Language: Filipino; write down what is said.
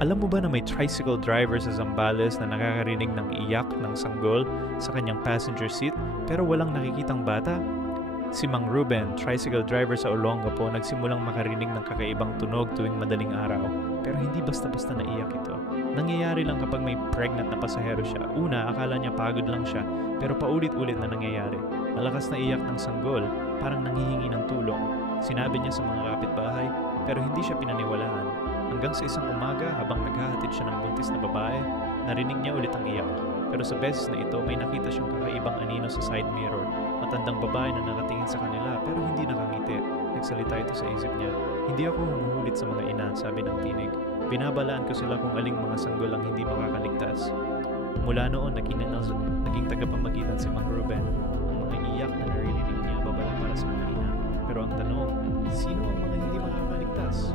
Alam mo ba na may tricycle driver sa Zambales na nakakarinig ng iyak ng sanggol sa kanyang passenger seat pero walang nakikitang bata? Si Mang Ruben, tricycle driver sa Olongapo, nagsimulang makarinig ng kakaibang tunog tuwing madaling araw. Pero hindi basta-basta naiyak ito. Nangyayari lang kapag may pregnant na pasahero siya. Una, akala niya pagod lang siya, pero paulit-ulit na nangyayari. Malakas na iyak ng sanggol, parang nanghihingi ng tulong. Sinabi niya sa mga kapitbahay, pero hindi siya pinaniwalaan. Hanggang sa isang umaga, habang naghahatid siya ng buntis na babae, narinig niya ulit ang iyak. Pero sa beses na ito, may nakita siyang kakaibang anino sa side mirror. Matandang babae na nakatingin sa kanila pero hindi nakangiti. Nagsalita ito sa isip niya. Hindi ako humuhulit sa mga ina, sabi ng tinig. Binabalaan ko sila kung aling mga sanggol ang hindi makakaligtas. Mula noon, naging tagapamagitan si Mang Ruben. Ang mga iyak na narinig niya babala para sa mga ina. Pero ang tanong, sino ang mga hindi makakaligtas?